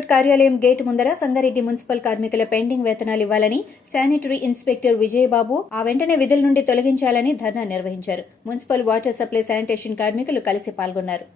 Collectorate కార్యాలయం gate ముందర Sangareddy municipal కార్మికుల పెండింగ్ వేతనాలు ఇవ్వాలని శానిటరీ ఇన్స్పెక్టర్ విజయబాబు ఆ వెంటనే విధుల నుండి తొలగించాలని ధర్నా నిర్వహించారు. మున్సిపల్ వాటర్ సప్లై శానిటేషన్ కార్మికులు కలిసి పాల్గొన్నారు.